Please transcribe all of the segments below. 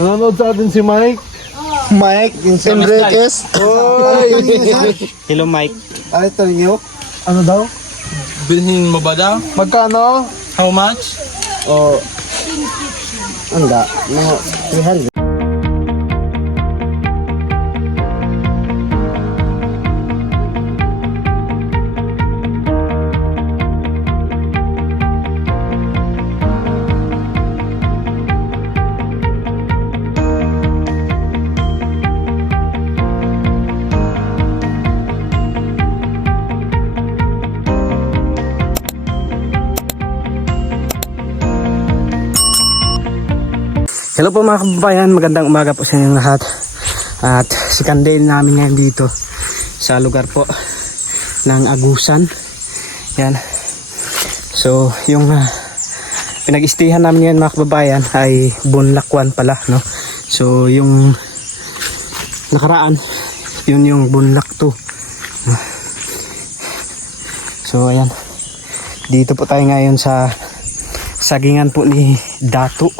Nanonood sa atin si Mike. Mike Enriquez. Oy! Hello, Mike. Ay, ito niyo. Ano daw? Bilhin mo ba daw? Magkano? How much? O, anda, mga 300. Hello po mga kababayan, magandang umaga po sa inyong lahat. At si Kandel namin ngayon dito sa lugar po ng Agusan. Yan. So yung pinag-istihan namin ngayon mga kababayan ay Bunlakwan pala, no? So yung nakaraan, yun yung Bunlak 2. So ayan, dito po tayo ngayon sa sagingan po ni Dato,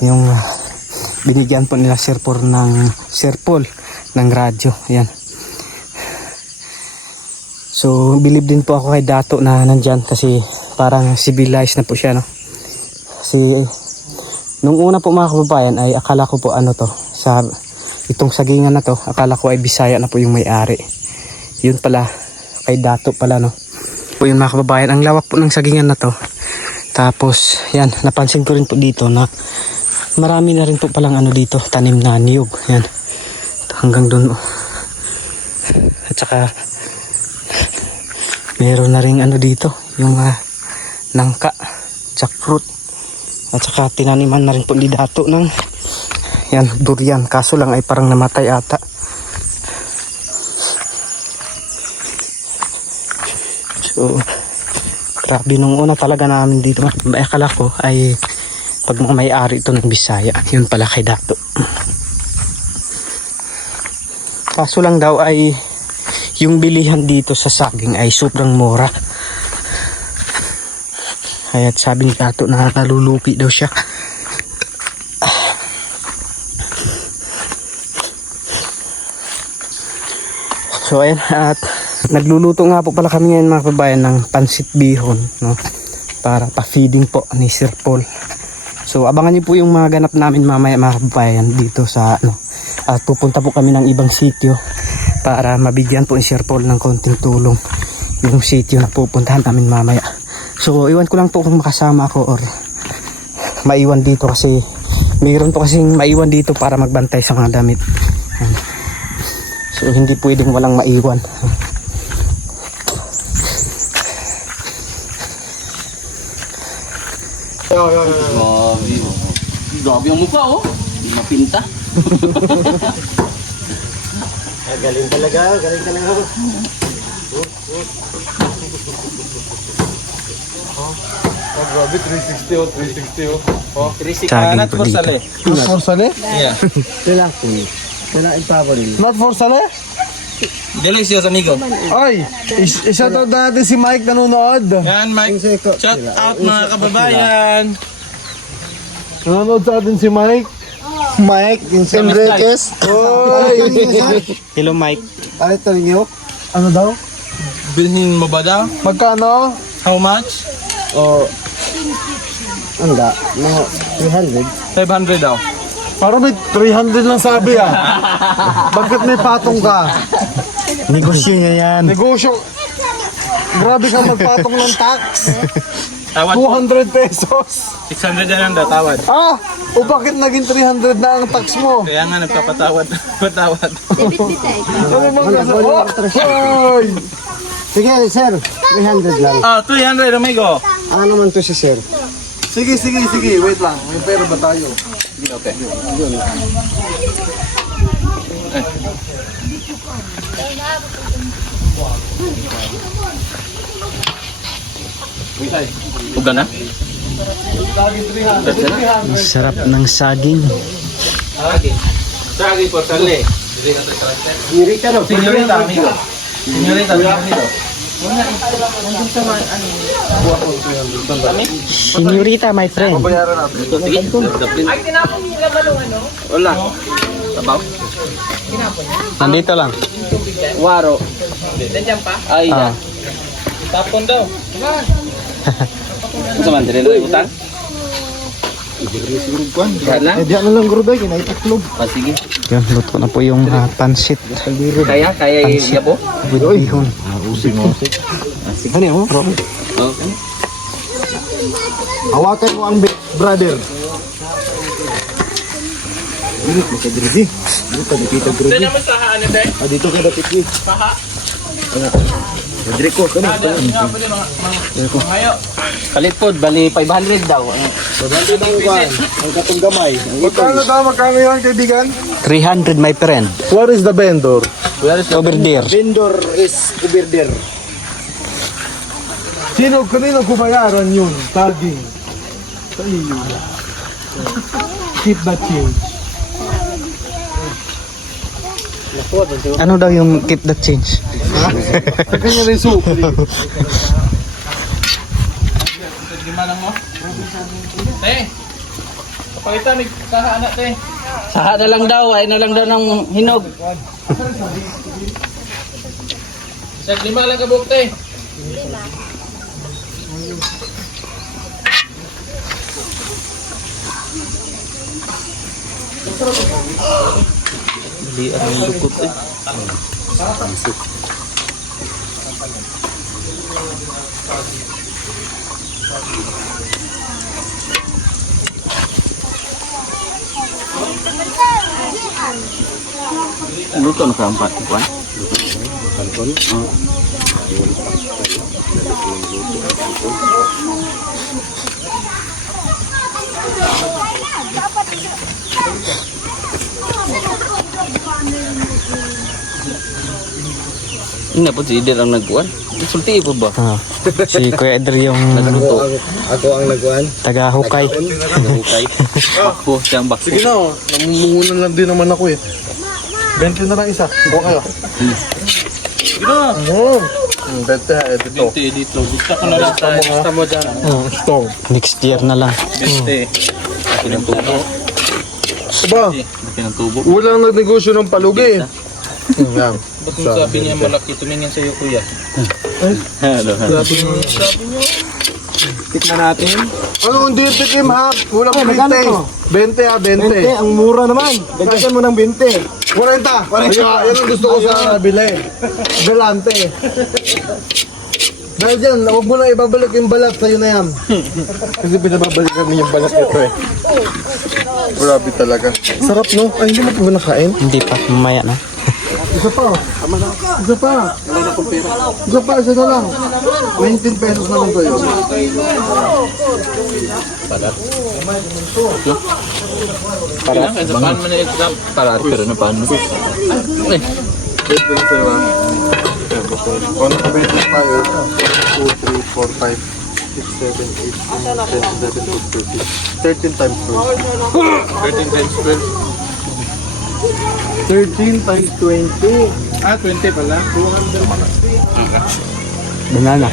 yung binigyan po nila Sir Paul ng radyo. Ayan. So believe din po ako kay Dato na nandyan kasi parang civilized na po siya, no? Kasi nung una po mga kababayan ay akala ko po ano to, sa itong sagingan na to, akala ko ay Bisaya na po yung may-ari. Yun pala, kay Dato pala, no? Po yun mga kababayan, ang lawak po ng sagingan na to. Tapos yan, napansin ko rin po dito na marami na rin po palang ano dito, tanim na niyog. Yan. Hanggang doon. At saka meron na rin ano dito, yung nangka, jackfruit. At saka tinaniman na rin po ni Dato ng yan, durian. Kaso lang ay parang namatay ata. So grabe, nung una talaga namin dito, akala ko ay pag mga may-ari ito ng Bisaya, yun pala kay Dato. Kaso lang daw ay yung bilihan dito sa saging ay sobrang mura. Kaya't sabi ni Dato na nalulupi daw siya. So ayan, at nagluluto nga po pala kami ngayon mga kababayan ng pansit bihon, no? Para pa-feeding po ni Sir Paul. So abangan niyo po yung mga ganap namin mamaya mga kababayan dito sa ano. At pupunta po kami ng ibang sitio para mabigyan po ni Sir Paul ng konting tulong yung sitio na pupuntahan namin mamaya. So iwan ko lang po kung makasama ako or maiwan dito kasi mayroon po kasing maiwan dito para magbantay sa mga damit. So hindi pwedeng walang maiwan. Grabe ang mukha, oh. Di mapinta. Galing talaga, galing talaga. Oh, grabe, 360 oh, 360 oh. Oh, Saging Not po for dito. sale. not for sale? Yeah. Relax po. Relax pa rin. Not for sale? Delicious, amigo. Ay, i-shoutout natin si Mike nanonood. Yan, Mike. Shout out mga kababayan. Nanonood sa atin si Mike. Mike Enriquez. Oy! Hello, Mike. Ay, ito niyo. Ano daw? Bilhin mo ba daw? Magkano? How much? O, anda, mga 300. 500 daw. Para may 300 lang sabi ah. Bakit may patong ka? Negosyo niya yan. Negosyo. Grabe ka magpatong ng tax. Tawad po. 200 pesos. 600 na lang daw, tawad. Ah! O bakit naging 300 na ang tax mo? Kaya nga nagpapatawad. Patawad. Ano bang kasama? Oh! Oy! Sige, sir. 300 lang. Ah, 300, amigo. Ano naman to si sir? Sige, sige, sige. Wait lang. May pera ba tayo? Okay. Uga na? Sarap ng saging. Saging por sale. Nirita no? Señorita, amigo. Señorita, bienvenido. Senyorita, my friend. Wala. Sabaw? Nandito lang. Waro. Nandiyan pa? Ay, Ah. tapon daw. Sa man, dili lang utang? Kaya na? Eh, diyan na lang gruday, kinaitaklob. Sige. Yun, luto na po yung pansit Kaya yabo? with bihon. Ano yun? Okay. Hawakan mo ang brother. Dito ka dito. Dito ka dito. Saan naman sa ano tayo? Dito ka dito. Paha? Rodrigo, kani. Ngayo. Kalipod, bali 500 daw. Ang katong gamay. Magkano yan, kaibigan? 300, my friend. What is the vendor? Over there. Vendor is kuberder. Kanino kumayaran yun? Tagging. Sa iyo. Keep that change. Ano daw yung keep the change? Ang kanya rin supli. Lima lang mo? Te! Kapalitan, may kaha na, te. Saha na lang daw, ay na lang daw ng hinog. Isang lima lang kabuk, te. Hindi ang lukot eh. Luto na keempat, Puan? Ini po si Ider ang nagkuhan. Sulti po ba? Ah, si Kuya Eder yung Nagluto. Ako ang nagwan. taga-hukay. Nagukay. Bakbo, siyang bakbo. Sige na, namumuhunan lang din naman ako eh. 20 na lang isa. Buka kayo. Sige na. 20 ha, ito. Dito. Gusto ko na lang sa gusto mo dyan. Stong. Next year na lang. 20. Pinantubo. Diba? Pinantubo. Walang nagnegosyo ng palugi eh. Yan. Ba't mo sabi niya malaki? Tumingin sa'yo, kuya. Hello. Tikman natin. Ano, hindi tikim ha? Walang magkano 20. 20 ha, 20. 20, ang mura naman. Dagdagan mo ng 20. 40. Yan ang gusto ko sa nabili. Galante. Dahil dyan, huwag mo na ibabalik yung balat sa'yo na yan. Kasi pinababalik kami yung balat nito eh. Grabe talaga. Sarap no? Ay, hindi mo pa ba nakain? Hindi pa, mamaya na. Isa pa. Isa pa. Isa pa, isa na lang. 19 pesos na lang kayo. Parat? Paano mo na yung parat? Pero na paano? Eh. Wait lang sa'yo ha. Ano ka ba yung tayo? 2, 3, 4, 5, 6, 7, 8, 9, 10, 11, 12, 13 times 12. 13 times 12. 13 times 20. Ah, 20 pala. Banana.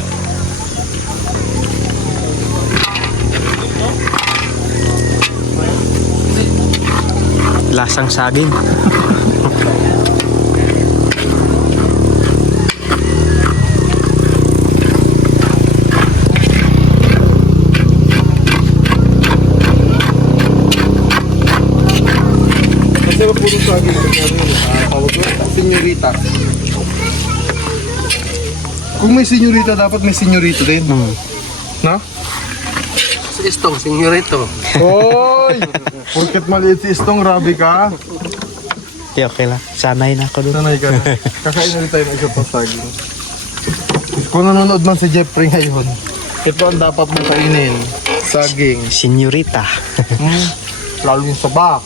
Lasang saging. Kasi puro saging. Tawag ko, senyorita. Kung may senyorita, dapat may senyorito din. Na? Si Istong, senyorito. Hoy! Porket maliit si Istong, rabi ka. Okay, okay lang. Sanay na ako dun. Sanay ka na. Kakain na rin tayo ng isa pang saging. Kung nanonood man si Jeffrey ngayon, ito ang dapat mong kainin. Saging. Senyorita. Lalo yung sabak.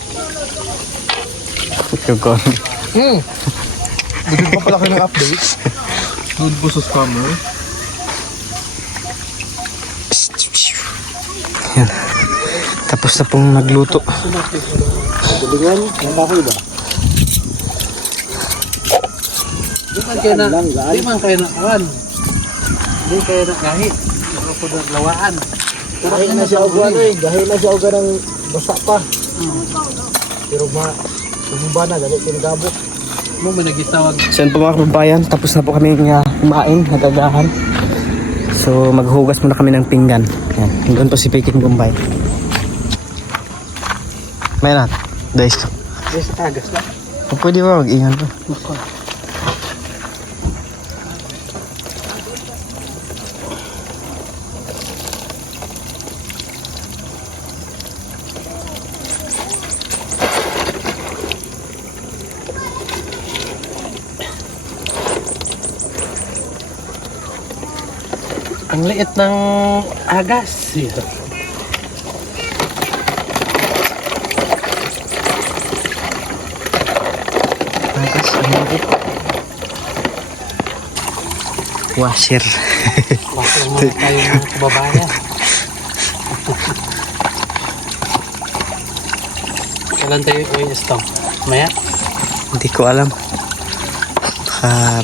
Kugon. Bigyan pa pala kayo ng update. Doon po sa scammer. Yan. Tapos na pong nagluto. Tulingan, ang bakoy ba? Di man kayo na kawan. Hindi kaya nakahit. Pero po na lawaan. Gahi na siya og ano eh. Gahi na siya og ng basa pa. Pero tumumba na, dali kinagabok. Mo may nagitawag. So yun po mga kababayan, tapos na po kami kumain, nagagahan. So maghugas muna kami ng pinggan. Yan, doon po si Peking Bombay. May nat, guys. Yes, agas na. Pwede ba mag-ingan po? Ang liit ng agas. Agas, ano ito? Washer. Bakit mga tayo mga kababayan? Kailan tayo OS to? Maya? Hindi ko alam.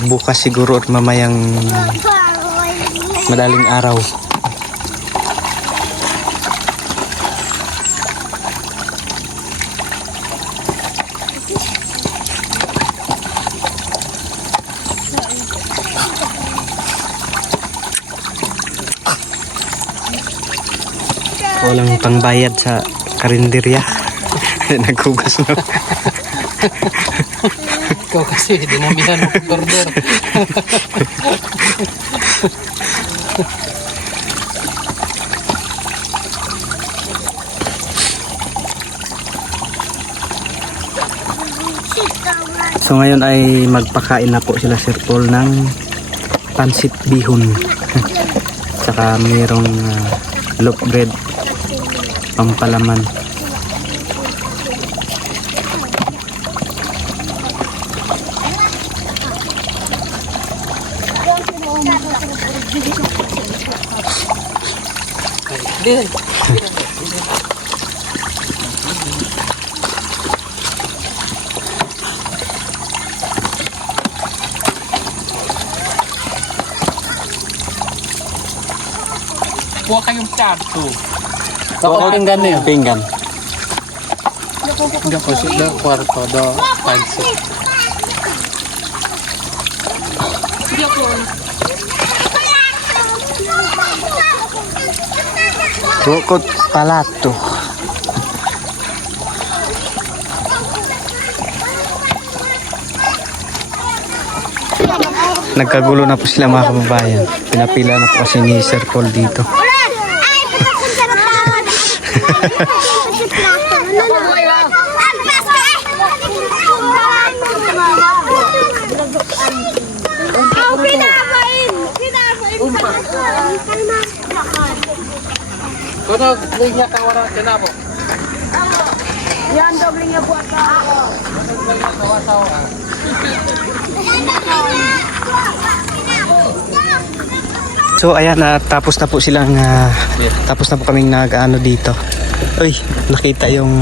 Bukas siguro at mamayang madaling araw. Walang pangbayad sa karinderya. Naghugas na. Ikaw kasi, dinamihan mo order. So ngayon ay magpakain na po sila Sir Paul ng pansit bihon. Saka mayroong loaf bread pampalaman. Kuha kayong plato. Baka pinggan na yun. Pinggan. Hindi po sila kwarto do pansit. Bukod palato. Nagkagulo na po sila mga kababayan. Pinapila na po kasi ni Sir Paul dito. Kuno, linya ka wala tinabo. Yan, dobling niya buat ka. So ayan, tapos na po silang tapos na po kaming nag-ano dito. Uy, nakita yung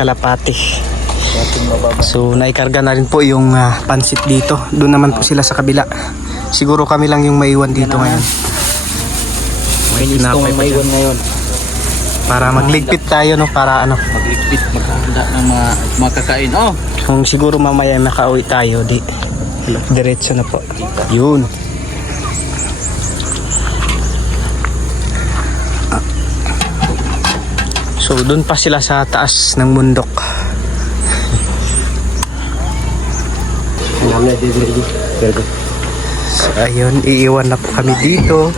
kalapati. So naikarga na rin po yung pansit dito. Doon naman po sila sa kabila. Siguro kami lang yung maiwan dito ngayon. May tinapay pa dyan. ngayon. Para magligpit tayo, no, para ano. Magligpit, maghanda ng mga kakain. Oh, Kung siguro mamaya makauwi tayo, di diretso na po. Yun. So doon pa sila sa taas ng bundok. So ayun, iiwan na po kami dito.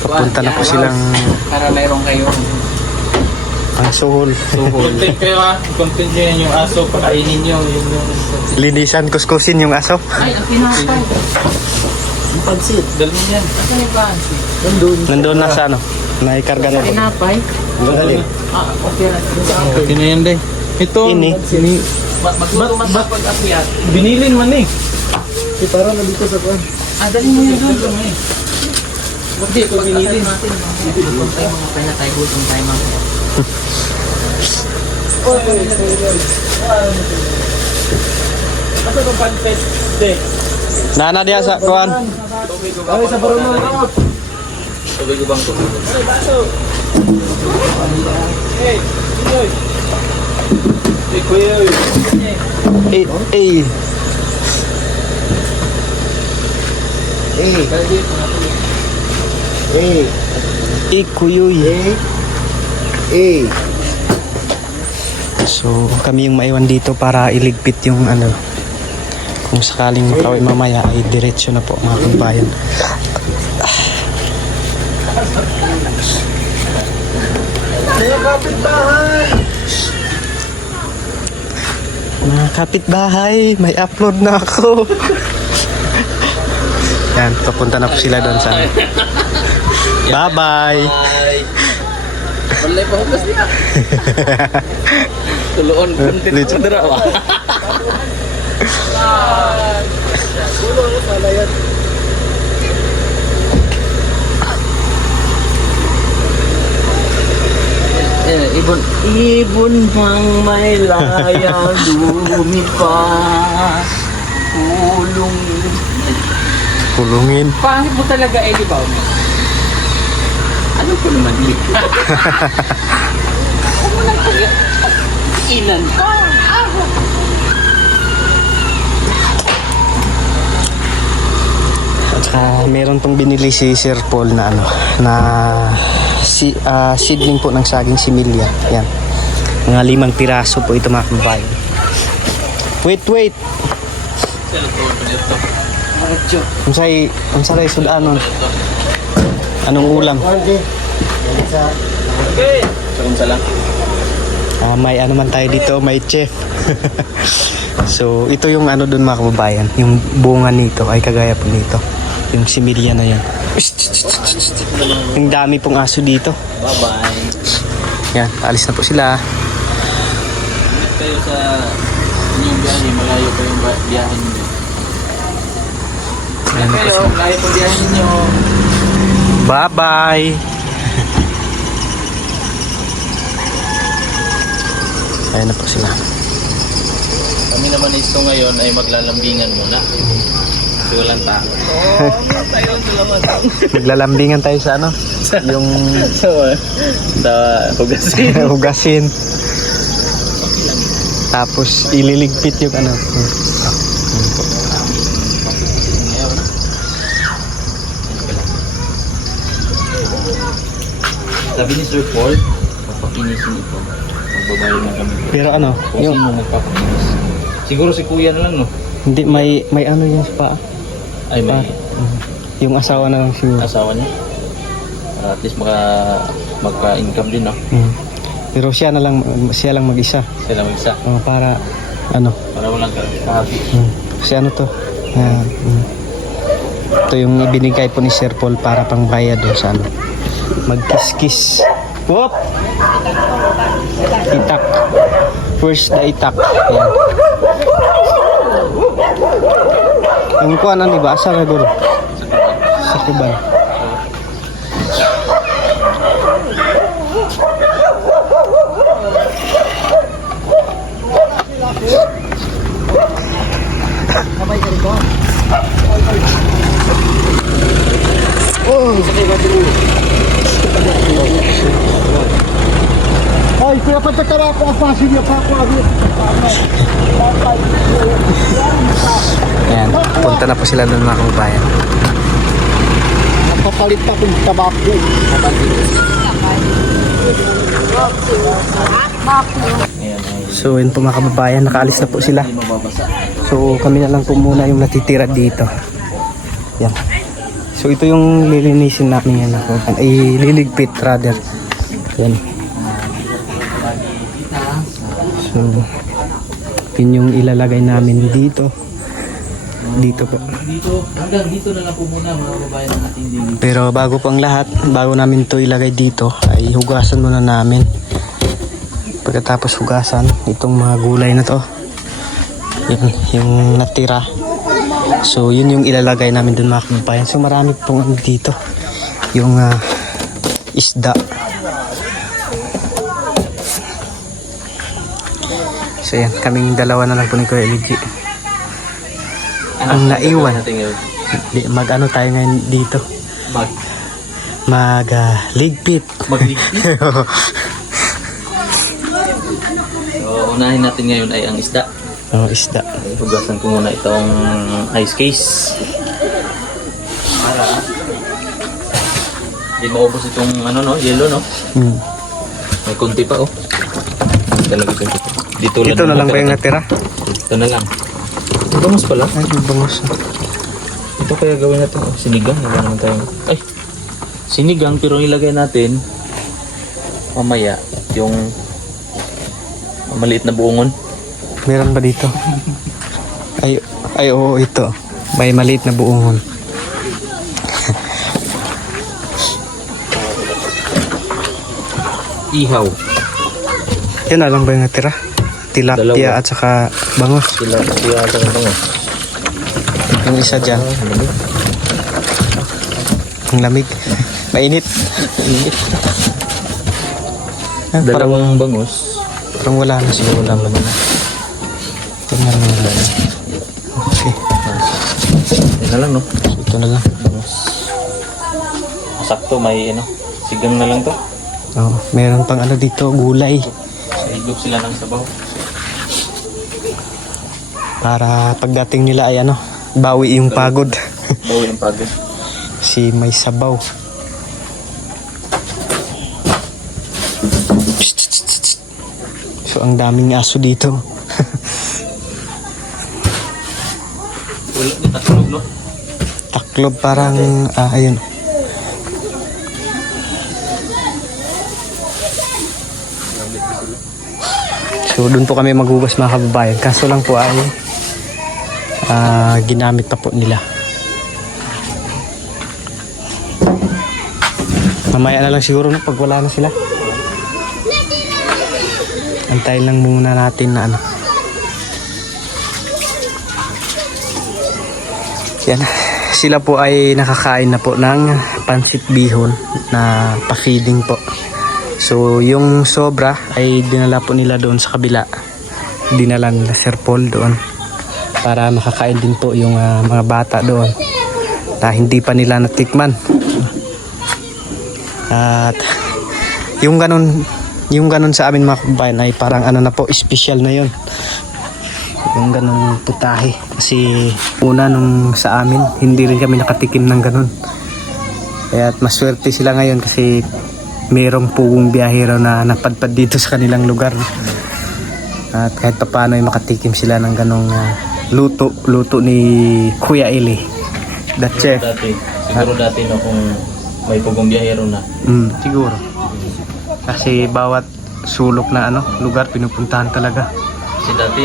Papunta na po silang para mayroon kayong Suhol. content kayo ha. Content nyo yan yung aso, pakainin nyo. Linisan, kuskusin yung aso. Ay, ang tinapay. Yung pansit. Dalhin yan. Asan yung pansit? Nandun na sa ano, naikarga na. Tinapay? Ah, okay na. Okay na yan, day. Ito, Ini. magluto man sa pag-apiat. Binilin man eh. Parang nandito sa kuwan. Ah, dalhin mo yun doon. Hindi, pag binilin. Kung tayo mga kanya tayo, gutong tayo mga. Asa itong pansit, day? Nana diya sa kuan. Ay, sa Barangay Road. Sabi ko bang tubig? Ikuyoy. So kami yung maiwan dito para iligpit yung ano, kung sakaling makawin mamaya ay diretsyo na po mga kabayan. Mga kapitbahay, may upload na ako. Yan, papunta na po sila doon sa bye-bye. Walay pa hukas niya. Tuloon konti na dira wa. Ibon pang may layang lumipas. Kulungin. Pangit mo talaga, Eli Bao. Ano ko naman dito? Ako mo lang kaya. Inan pa. At saka meron tong binili si Sir Paul na ano, na seedling po ng saging similya. Yan. Mga 5 piraso po ito mga kababayan. Wait. Unsay sudanon? Anong ulam? Okay. Sa lang. May ano man tayo dito, may chef. So, ito yung ano dun mga kababayan. Yung bunga nito ay kagaya po nito. Yung similya na yan. Yung dami pong aso dito. Bye-bye. Yan, alis na po sila. Kayo sa inyong biyahe, malayo pa yung biyahe ninyo. Ayan na po Hello, sila. malayo pa biyahe ninyo. Bye-bye! Ayan na po sila. Kami naman ito ngayon ay maglalambingan muna. Kasi walang tao. Tayo lang salamat. Maglalambingan tayo sa ano? Yung Sa hugasin. hugasin. Tapos ililigpit yung ano. Sabi ni Sir Paul, papakinisin ito. Magbabayad na kami. Pero ano, Kung yung, sino magpapakinis. Siguro si Kuya na lang, no? hindi may ano yung sa paa. Ay, may Yung asawa na lang siguro. asawa niya. Para at least magka-income din, no? Pero siya lang mag-isa. Sila mag-isa. Para ano, Para walang kahabi. kasi ano to. Ito yung ibinigay po ni Sir Paul para pangbayad doon sa ano. Magkiskis. Whoop! Itak. First the itak. Ayan. Yung kuha na ni ba? Asa na doon? Sa Kuban. Ay, kaya pagkatara ko ang pasin niya pa ako. Ayan. Punta na po sila doon mga kababayan. Papalit pa kung tabako. So yun po mga kababayan, nakaalis na po sila. So kami na lang po muna yung natitira dito. Yan. So ito yung lilinisin namin yan ako. Ay liligpit rather. Yan. So yun yung ilalagay namin dito. Dito po. Dito, hanggang dito na lang po muna mga babayan ng ating dilig. Pero bago pang lahat, bago namin to ilagay dito, ay hugasan muna namin. Pagkatapos hugasan, itong mga gulay na to, yung natira. So yun yung ilalagay namin dun mga kababayan. So marami pong ano dito, yung isda. So yan, kaming dalawa na lang po ni Kuya Eligi ang naiwan. Mag-ano tayo ngayon dito? Ligpit. Magligpit. So, unahin natin ngayon ay ang isda. Oh, isda. Hugasan ko muna itong ice case. Para hindi maubos itong yellow, no? Hmm. May kunti pa, oh. Talaga ito. Dito na lang ba yung natira? Ito na lang. Bangos pala. Ay, may bangos. Ito kaya gawin natin. Oh, sinigang. Wala naman tayo. Ay, sinigang pero nilagay natin mamaya yung maliit na buongon. Meron ba dito? Ay, oo, ito. May maliit na buongon. Ihaw. Yan na lang ba yung natira? Tilapia Dalawa. at saka bangos. Tilapia at bangos. Yung isa dyan. Ang lamig. Mainit. Ah, Dalawang bangos. Parang wala na siguro. Wala naman na. Tingnan mo na. Okay. Ito na lang, no? Ito na lang. Bangos. Sakto, may sigang na lang to. Oh, meron pang dito, gulay. Higop sila ng sabaw. Para pagdating nila ay bawi yung pagod. Bawi ang pagod. Si may sabaw. So ang daming aso dito. Wala ni tatlog, no? Taklob parang ayun. So doon po kami maghugas mga kababayan. Kaso lang po ay ginamit pa po nila. Mamaya na lang siguro pag wala na sila. Antayin lang muna natin na Yan. Sila po ay nakakain na po ng pansit bihon na pa-feeding po. So yung sobra ay dinala po nila doon sa kabila. Dinala nila Sir Paul doon para makakain din po yung mga bata doon na hindi pa nila natikman. At yung ganun sa amin mga kabayan ay parang na po, special na yun. Yung ganun putahe. Kasi una nung sa amin, hindi rin kami nakatikim ng ganun. Kaya maswerte sila ngayon kasi mayroong pugong biyahero na napadpad dito sa kanilang lugar. At kahit pa paano ay makatikim sila ng ganong luto ni Kuya Eli, the chef. Siguro dati no, kung may pugong biyahero na. Siguro. Kasi bawat sulok na lugar pinupuntahan talaga. Kasi dati,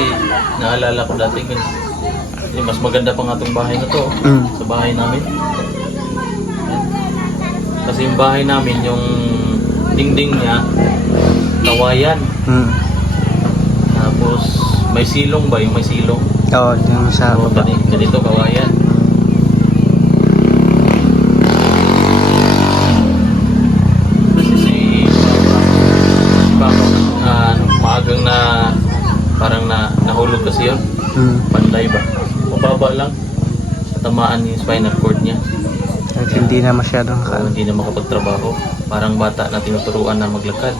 naalala ko dati, mas maganda pa nga itong bahay na to. Sa bahay namin. Kasi yung bahay namin, yung dingding niya, kawayan. Tapos, may silong ba? Yung may silong? Oo, yung sa So, baba. ganito kawayan. Kasi si Papa, maagang parang nahulog kasi yun. Panday ba? Mababa lang. Tamaan yung spinal cord niya. At hindi na masyadong Hindi na makapagtrabaho. Parang bata na tinuturuan na maglakad.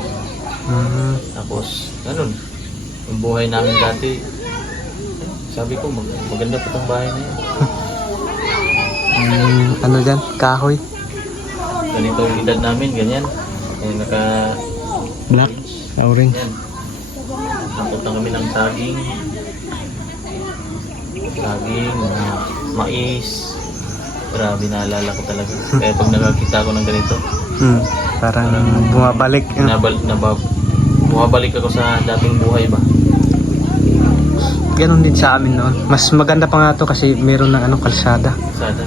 Tapos, ganun. Yung buhay namin dati, sabi ko, maganda pa tong bahay na yan. Ano dyan? Kahoy? Ganito yung edad namin, ganyan. Yung Black? Orange? Yan. Napunta kami ng saging. Mais. Grabe, naalala ko talaga. Kaya pag nakakita ko ng ganito, Parang bumabalik. bumabalik ako sa dating buhay ba. Ganon din sa amin noon. Mas maganda pa nga to kasi meron ng kalsada. Sada.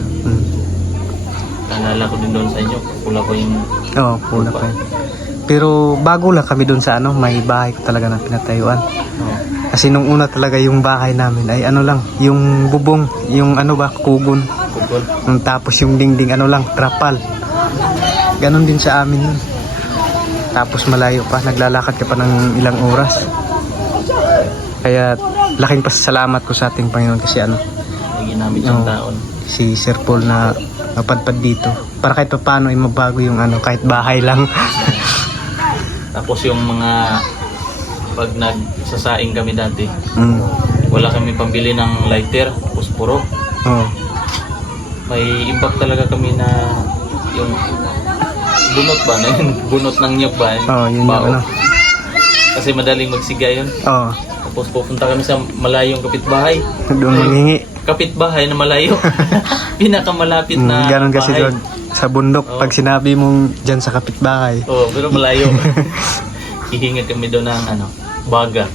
Naalala ko din doon sa inyo. Pula ko yung... Oo, pula pa yun. Pero bago lang kami doon sa may bahay ko talaga na pinatayuan. Kasi nung una talaga yung bahay namin ay lang, yung bubong, yung kugon. Kugol. Tapos yung dingding trapal. Ganon din sa amin yun. Tapos malayo pa, naglalakad ka pa ng ilang oras. Kaya laking pasasalamat ko sa ating Panginoon kasi Lagi namin isang taon. si Sir Paul na mapadpad dito para kahit paano ay mabago yung ano, kahit bahay lang. Tapos yung mga pag nagsasaing kami dati, Mm. wala kami pambili ng lighter, pusporo. Oh. May impact talaga kami na yung bunot ba na yun? Bunot ng nyog ba? Oh, yun yung Bao. ano. Kasi madaling magsiga yun. Oh, Tapos pupunta kami sa malayong kapitbahay. doon mangingi. Kapitbahay na malayo. Pinakamalapit na Ganon kasi bahay. doon sa bundok Oo. pag sinabi mong dyan sa kapitbahay. Oo, pero malayo. Hihinga kami doon ng ano, baga.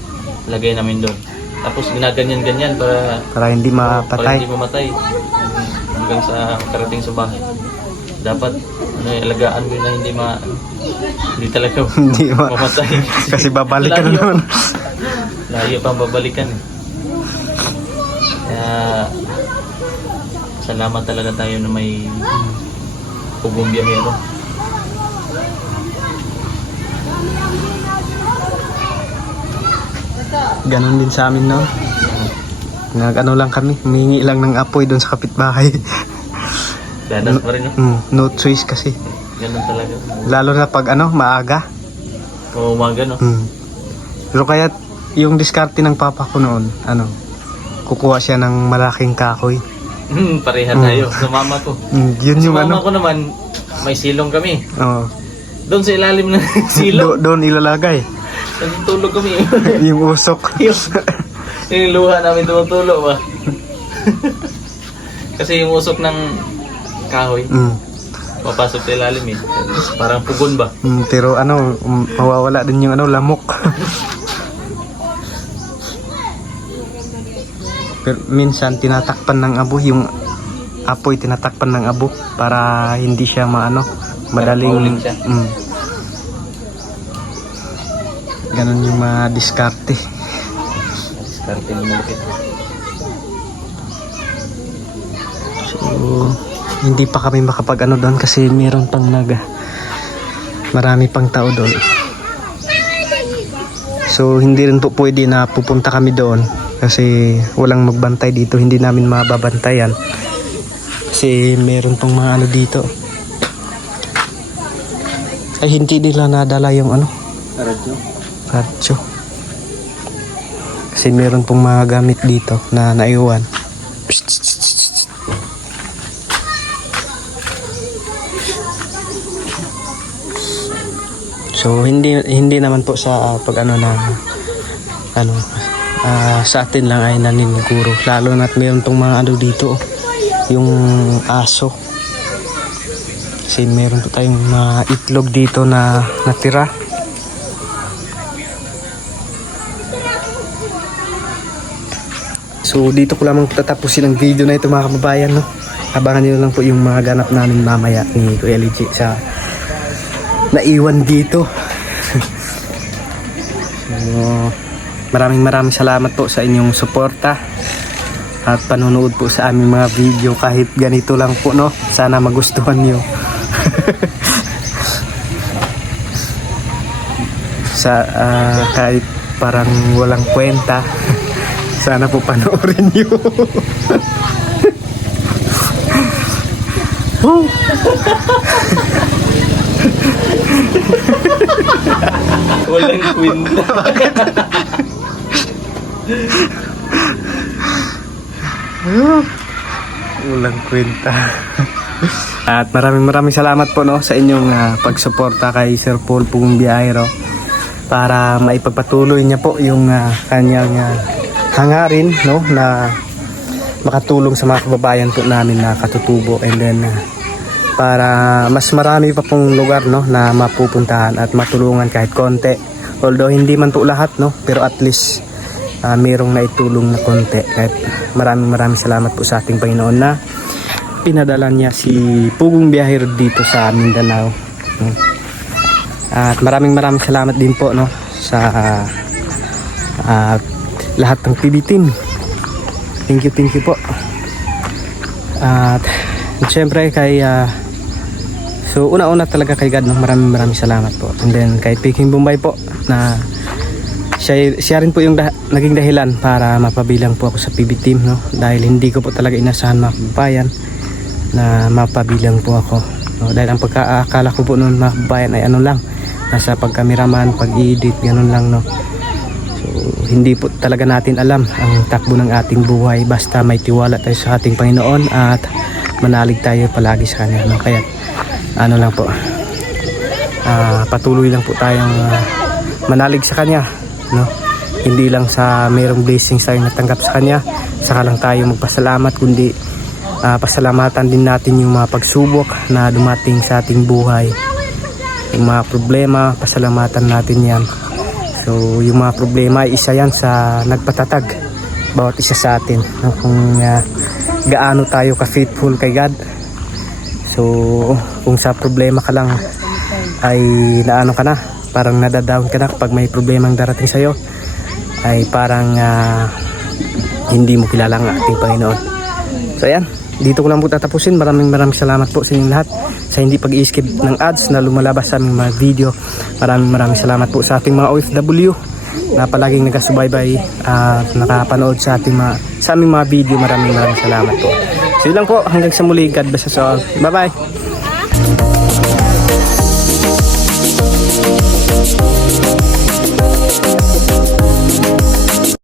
Lagay namin doon. Tapos ginaganyan-ganyan Para hindi para mapatay. hindi mamatay. Hanggang sa karating sa bahay. Dapat ano, alagaan mo na hindi talaga Hindi mamatay. kasi babalik ka na Layo. naman. Layo pang babalikan. Kaya salamat talaga tayo na may pugong biyahero. Ganon din sa amin, no? Nag-ano lang kami, humingi lang ng apoy doon sa kapitbahay. Danas pa rin, no? No choice kasi. Ganun talaga. Lalo na pag ano, maaga. O umaga, no? Pero kaya yung diskarte ng papa ko noon, ano, kukuha siya ng malaking kahoy. Pareha tayo. Sa mama ko. Yun Sa yung mama ano. ko naman, may silong kami. Oh, Doon sa ilalim ng silong, doon ilalagay. nagtulog kami. Yung usok. Yung luha namin tumutulo ba? Kasi yung usok ng kahoy, papasok sa ilalim eh. Parang pugon ba? Pero ano, mawawala din yung ano, lamok. Pero minsan tinatakpan ng abo, yung apoy tinatakpan ng abo para hindi siya maano, madaling Maulit siya. Ganon yung mga diskarte. Diskarte mo malapit. So, hindi pa kami makapag ano doon kasi meron pang marami pang tao doon. So hindi rin po pwede na pupunta kami doon kasi walang magbantay dito, hindi namin mababantayan kasi meron pang mga ano dito. Ay hindi nila nadala yung ano, radyo. Kasi meron pong mga gamit dito na naiwan. So hindi naman po sa pag ano na ano sa atin lang ay naniniguro, lalo na't meron tong mga ano dito, yung aso. Kasi meron po tayong mga itlog dito na natira. So dito ko lamang tatapusin ang video na ito mga kababayan, no? Abangan niyo lang po yung mga ganap namin mamaya ni Kuya LG sa naiwan dito. So, maraming salamat po sa inyong suporta at panonood po sa aming mga video kahit ganito lang po, no? Sana magustuhan niyo. Sa kahit parang walang kwenta. Sana po panoorin niyo. Walang kwenta. Walang kwenta. At maraming salamat po, no, sa inyong pagsuporta kay Sir Paul Pugong Biyahero para maipagpatuloy niya po yung kanyang hangarin, no, na makatulong sa mga kababayan po namin na katutubo, and then para mas marami pa pong lugar, no, na mapupuntahan at matulungan kahit konti. Although hindi man po lahat, no, pero at least mayroong naitulong na konti. Kahit maraming salamat po sa ating Panginoon na pinadala niya si Pugong Biyahero dito sa Mindanao. At maraming salamat din po, no, sa lahat ng PB team. Thank you po. At syempre kay so una talaga kay God, no, maraming salamat po. And then kay Peking Bombay po na siya rin po yung naging dahilan para mapabilang po ako sa PB team, no? Dahil hindi ko po talaga inasahan mga kababayan na mapabilang po ako, no? Dahil ang pagkaakala ko po noon mga kababayan ay ano lang, nasa pagkameraman, pag-edit, ganun lang, no? So hindi po talaga natin alam ang takbo ng ating buhay, basta may tiwala tayo sa ating Panginoon at manalig tayo palagi sa Kanya, no? Kaya ano lang po, patuloy lang po tayong manalig sa Kanya, no? Hindi lang sa mayroong blessings tayo natanggap sa Kanya saka lang tayo magpasalamat, kundi pasalamatan din natin yung mga pagsubok na dumating sa ating buhay, yung mga problema, pasalamatan natin yan. So yung mga problema ay isa yan sa nagpatatag bawat isa sa atin, no? Kung gaano tayo ka-faithful kay God. So kung sa problema ka lang ay naano ka na, parang nadadown ka na kapag may problemang darating sa'yo, ay parang hindi mo kilala ang ating Panginoon. So ayan, dito ko lang po tatapusin. Maraming salamat po sa inyong lahat sa hindi pag-i-skip ng ads na lumalabas sa aming mga video. Maraming salamat po sa ating mga OFW na palaging nagasubaybay at nakapanood sa aming mga video. Maraming salamat po. So yun lang po, hanggang sa muli. God bless us all. Bye bye.